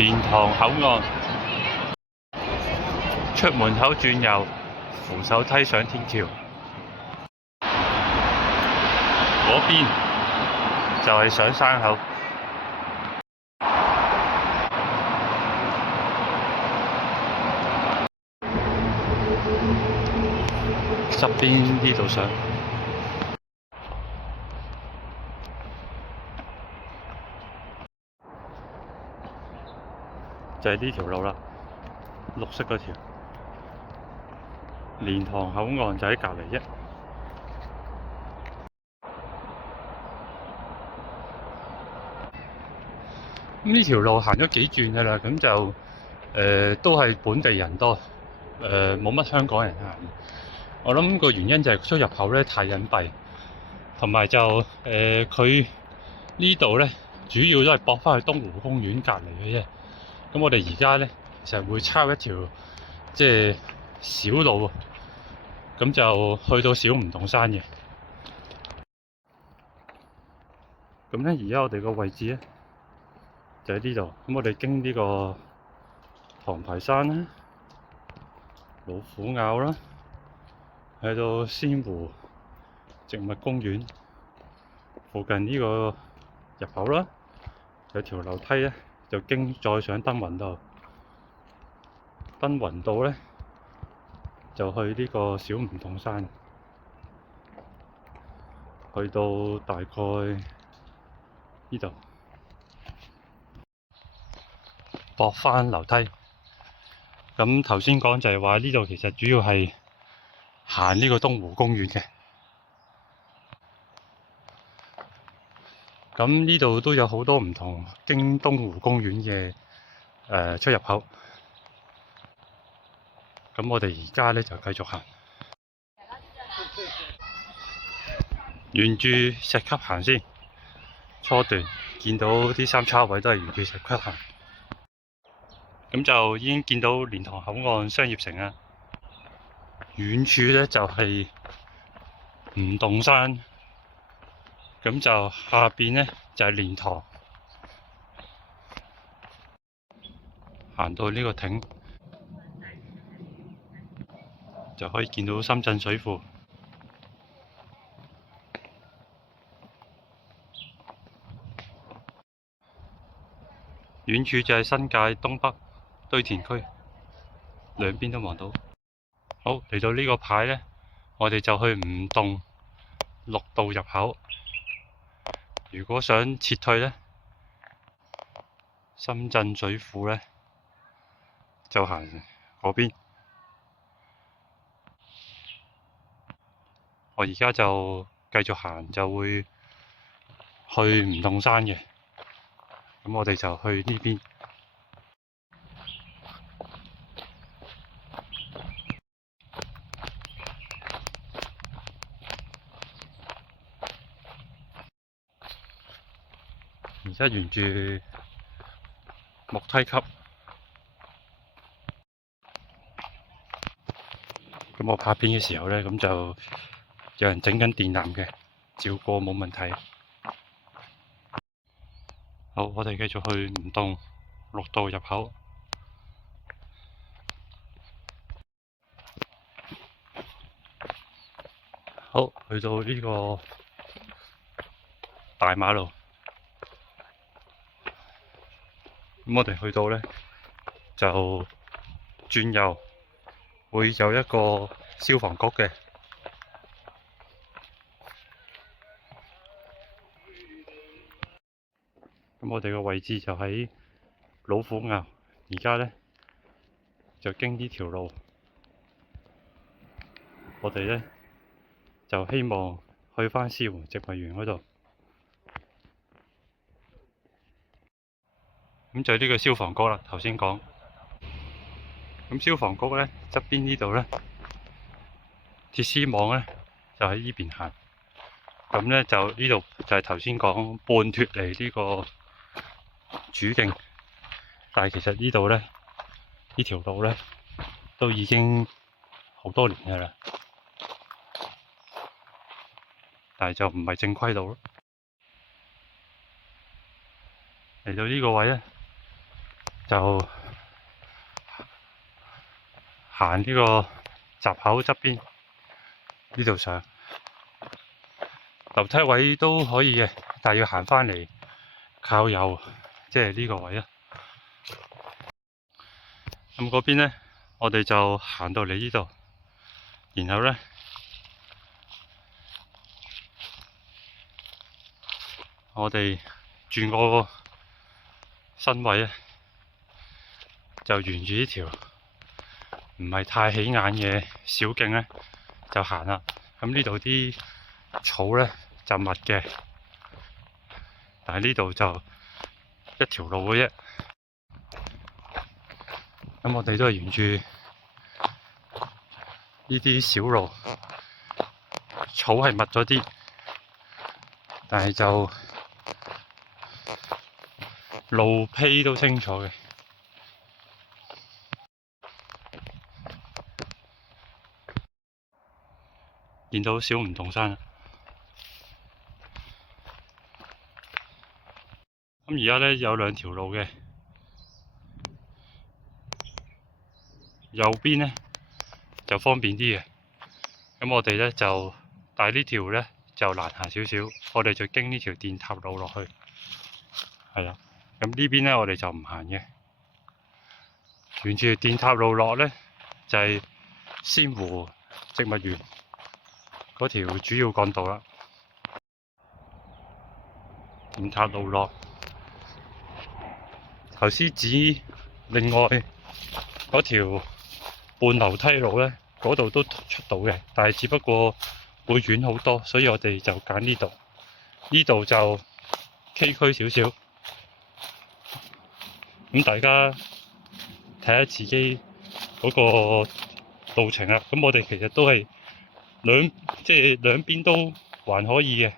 蓮塘口岸出門口轉右，扶手梯上天橋，嗰邊就係上山口。側邊呢度上，就係呢條路啦，綠色嗰條。蓮塘口岸就喺隔離啫。呢條路行咗幾轉㗎啦，咁就都係本地人多，冇乜香港人行。我諗個原因就係出入口咧太隱蔽，同埋就佢呢度咧主要都係駁翻去東湖公園隔離嘅啫。咁我哋而家咧其實會抄一條即係小路，咁就去到小梧桐山嘅。咁咧而家我哋個位置咧就喺呢度。咁我哋經呢個唐排山啦、老虎坳啦，去到仙湖植物公園附近呢個入口啦，有條樓梯咧就經再上登雲道。登雲道咧就去呢個小梧桐山，去到大概呢度駁返樓梯。咁頭先講就係話呢度其實主要係行呢個東湖公園嘅。咁呢度都有好多唔同經東湖公園嘅出入口。咁我哋而家咧就繼續行，沿住石級行先。初段見到啲三叉位都係沿住石級行，咁就已經見到蓮塘口岸商業城啦。遠處咧就係梧桐山，咁就下邊咧就係蓮塘。行到呢個亭就可以見到深圳水庫。遠處就係新界東北堆填區，兩邊都望到。好，嚟到呢個牌呢，我哋就去梧桐綠道入口。如果想撤退呢，深圳水庫呢，就行嗰邊。我而家就繼續行，就會去梧桐山嘅。咁我哋就去呢邊。而家沿住木梯級，咁我拍片嘅時候呢，咁就有人整緊電纜嘅，照過冇問題。好，我哋繼續去梧桐綠道入口。好，去到呢個大馬路。咁我哋去到呢，就轉右，會有一個消防局嘅。咁我哋個位置就喺老虎坳，而家呢，就經呢條路，我哋呢，就希望去返獅湖植物園嗰度。咁就係呢個消防局啦，頭先講。咁消防局呢，側邊呢度呢，鐵絲網呢，就喺呢邊行。咁呢，就呢度就係頭先講半脫離呢個主徑，但係其實呢度呢，呢條路呢，都已經好多年㗎啦，但係就唔係正規路咯。嚟到呢個位呢，就行呢個閘口側邊呢度上，樓梯位都可以嘅，但係要行返嚟靠右，即係呢個位啊。咁嗰邊呢，我哋就行到嚟呢度，然後呢，我哋轉個身位咧，就沿住呢條唔係太起眼嘅小徑咧，就行啦。咁呢度啲草咧就密嘅，但係呢度就一條路嘅啫。咁我哋都係沿住呢啲小路，草係密咗啲，但係就路披都清楚嘅。見到小梧桐山啦。咁而家咧有兩條路嘅，右邊咧就方便啲嘅。咁我哋咧就，但係呢條咧就難行少少，我哋就經呢條電塔路落去。係啦，咁呢邊咧我哋就唔行嘅，沿住電塔路落咧就係仙湖植物園嗰條主要幹道啦。電塔路落，頭先指另外嗰條半樓梯路咧，嗰度都出到嘅，但係只不過會遠好多，所以我哋就揀呢度。呢度就崎嶇少少，咁大家睇下自己嗰個路程啦。咁我哋其實都係即係兩邊都還可以嘅。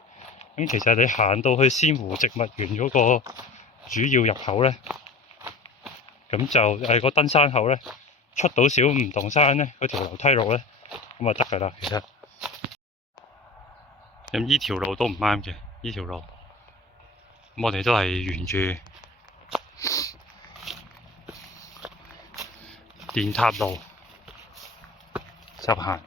咁其實你行到去仙湖植物園嗰個主要入口咧，咁就係個登山口咧，出到小梧桐山咧嗰條樓梯路咧，咁就得㗎啦。其實咁呢條路都唔啱嘅，呢條路，咁我哋都係沿住電塔路就行。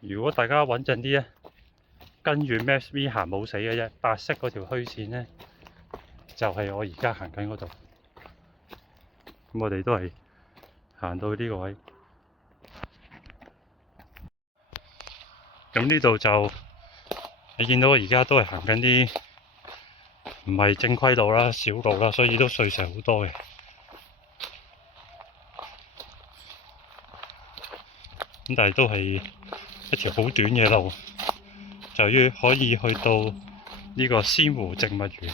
如果大家穩陣啲咧，跟住 Maps.me 行冇死嘅啫，白色嗰條虛線咧，就係我而家行緊嗰度。咁我哋都係行到呢個位。咁呢度就你見到我而家都係行緊啲唔係正規路啦、小路啦，所以都碎石好多嘅。咁但係都係一條好短嘅路，就可以去到呢個仙湖植物園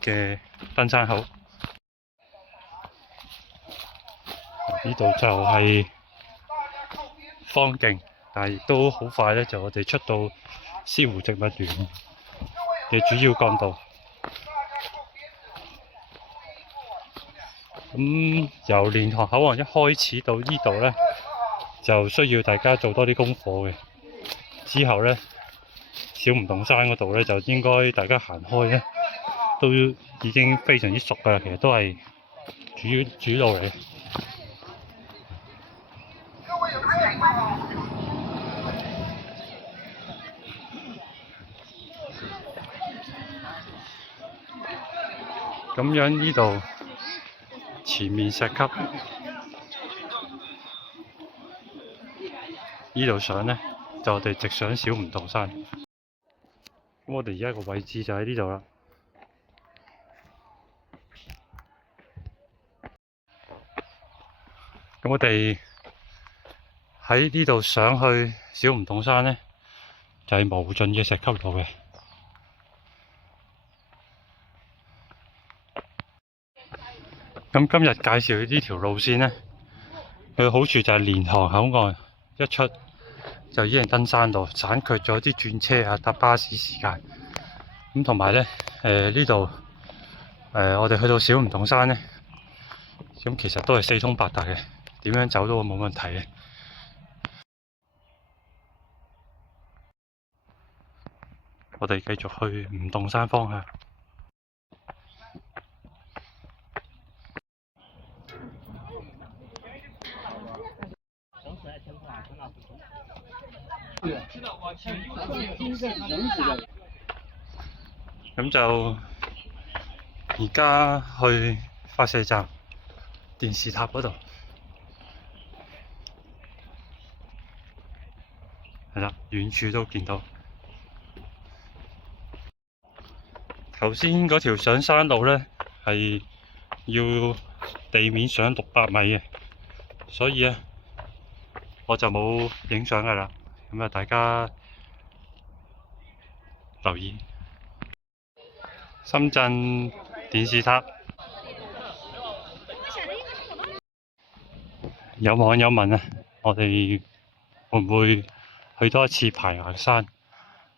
嘅登山口。呢度就係方徑，但係亦都好快咧，就我哋出到仙湖植物園嘅主要幹道。咁由蓮塘口岸一開始到呢度咧，就需要大家做多啲功課嘅。之後咧，小梧桐山嗰度咧，就應該大家行開咧，都已經非常之熟㗎啦。其實都係主路嚟嘅。咁樣呢度前面石級，呢度上咧就我哋直上小梧桐山。咁我哋而家個位置就喺呢度啦。咁我哋喺呢度上去小梧桐山咧，就係無盡嘅石級路嘅。咁今日介紹嘅呢條路線咧，佢好處就係蓮塘口岸一出就已經係登山道，省卻咗啲轉車啊、搭巴士時間。咁同埋咧，呢度我哋去到小梧桐山咧，咁其實都係四通八達嘅，點樣走都冇問題嘅。我哋繼續去吳洞山方向。咁就而家去發射站電視塔嗰度，係啦，遠處都見到。頭先嗰條上山路呢，係要地面上600米嘅，所以呢，我就冇影相㗎啦。咁啊，大家留意深圳電視塔。有網友問啊，我哋會唔會去多一次排牙山？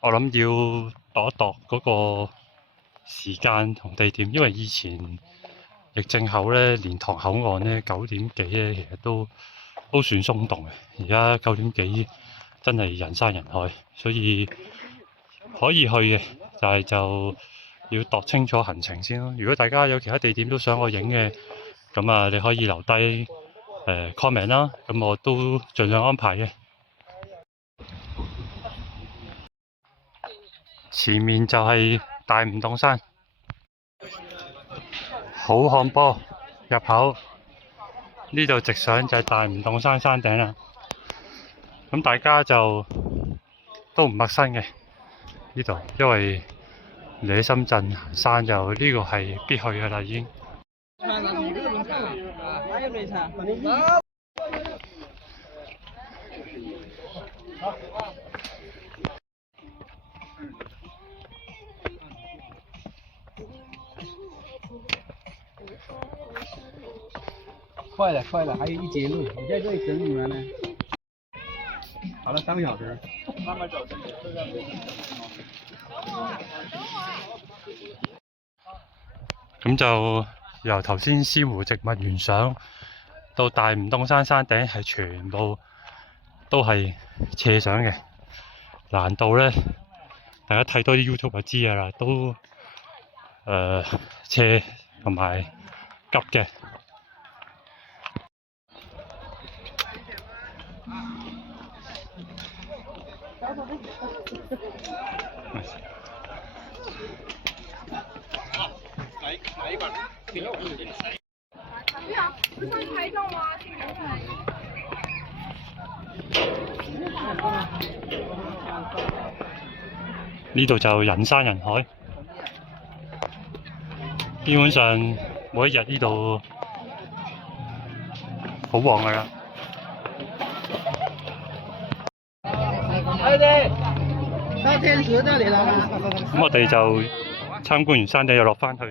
我諗要度一度嗰個時間同地點，因為以前疫症後咧，蓮塘口岸咧9點幾咧，其實都算鬆動嘅。而家9點幾真係人山人海，所以可以去嘅，就要度清楚行程先咯。如果大家有其他地點都想我影嘅，咁啊你可以留低comment 啦，咁我都盡量安排嘅。前面就係大吳洞山，好漢坡入口，呢度直上就係大吳洞山山頂啦。咁大家就都唔陌生嘅呢度，因為你喺深圳行山就呢個係必去㗎啦已經。快了，快了，还有1节路，你在这里等你们呢。好了，3个小时。慢慢走，咁就由頭先獅湖植物園上到大吳洞山山頂係全部都係斜上嘅，難度呢，大家睇多啲 YouTube 就知㗎啦，都斜同埋急嘅。哪一款？不是拍照吗？呢度就人山人海，基本上每一日呢度好旺㗎啦。到天池這裡了嗎？咁我哋就參觀完山頂又落返去。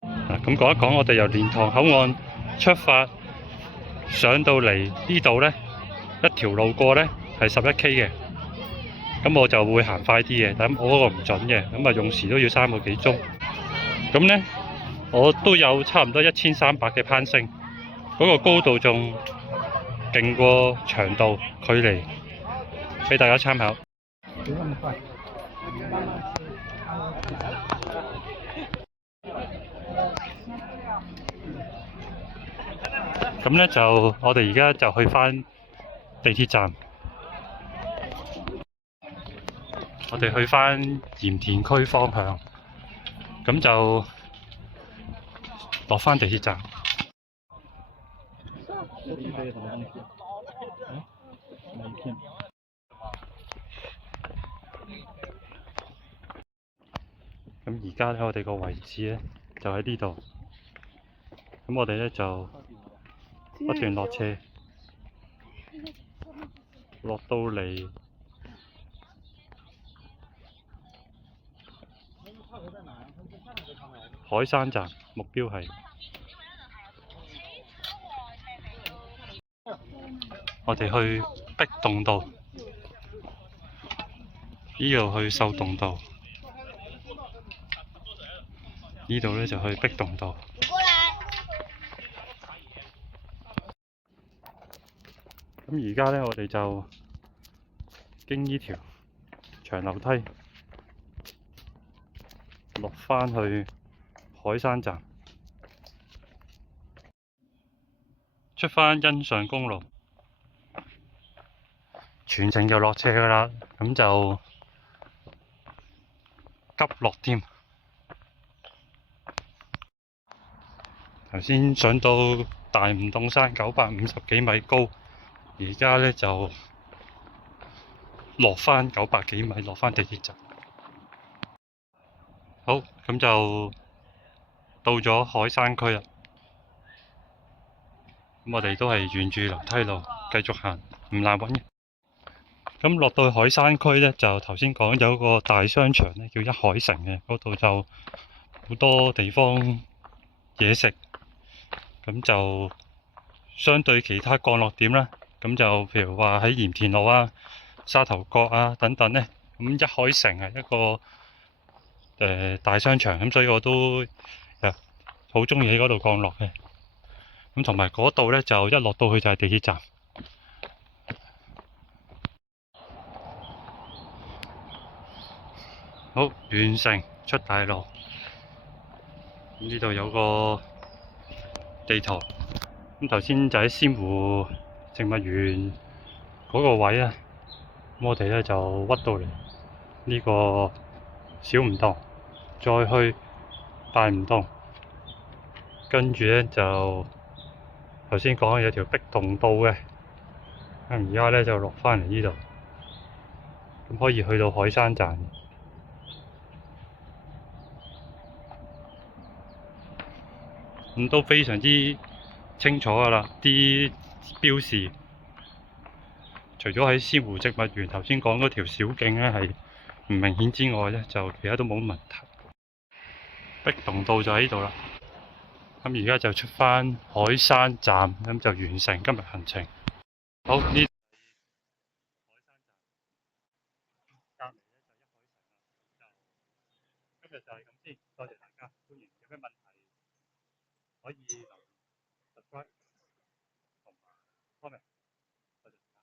咁講一講，我哋由蓮塘口岸出發上到嚟呢度呢，一條路過呢係11K 嘅。咁我就會行快啲嘅，但我嗰個唔準嘅，咁啊用時都要3個幾鐘。咁呢，我都有差唔多1300嘅攀升，嗰個高度仲勁過長度距離，俾大家參考。咁呢，就我哋而家就去返地鐵站，我哋去返鹽田區方向，咁就落返地鐵站。咁而家咧，我哋個位置咧就喺呢度。咁我哋咧就不斷落車，落到嚟海山站，目標係我哋去碧洞道，呢度去秀洞道，呢度咧就去碧洞道。咁而家咧，我哋就經呢條長樓梯落返去海山站，出返欣上公路，全程就落車㗎喇，咁就急落添。頭先上到大梧洞山950幾米高，而家咧就落返900幾米，落返地鐵站。好，咁就到咗海山區啦。咁我哋都係沿住樓梯路繼續行，唔難揾嘅。咁落到海山區咧，就頭先講有個大商場咧，叫一海城嘅，嗰度就好多地方嘢食。咁就相對其他降落點啦，咁就譬如話喺鹽田路啊、沙頭角啊等等咧，咁一海城係一個大商場，咁所以我都好中意喺嗰度降落嘅。咁同埋嗰度咧就一落到去就係地鐵站。好，完成出大路。咁呢度有個地圖。咁頭先就喺仙湖植物園嗰個位啊，咁我哋咧就屈到嚟呢個小梧洞，再去大梧洞，跟住咧就頭先講有條碧洞道嘅，咁而家咧就落返嚟呢度，咁可以去到海山站。咁都非常之清楚㗎喇，啲標示。除咗喺仙湖植物園頭先講嗰條小徑咧係唔明顯之外咧，就其他都冇乜問題。碧洞道就喺呢度啦。咁而家就出返海山站，咁就完成今日行程。好，呢海山站隔離咧就一海城啦。今日就係咁先，多謝大家，歡迎。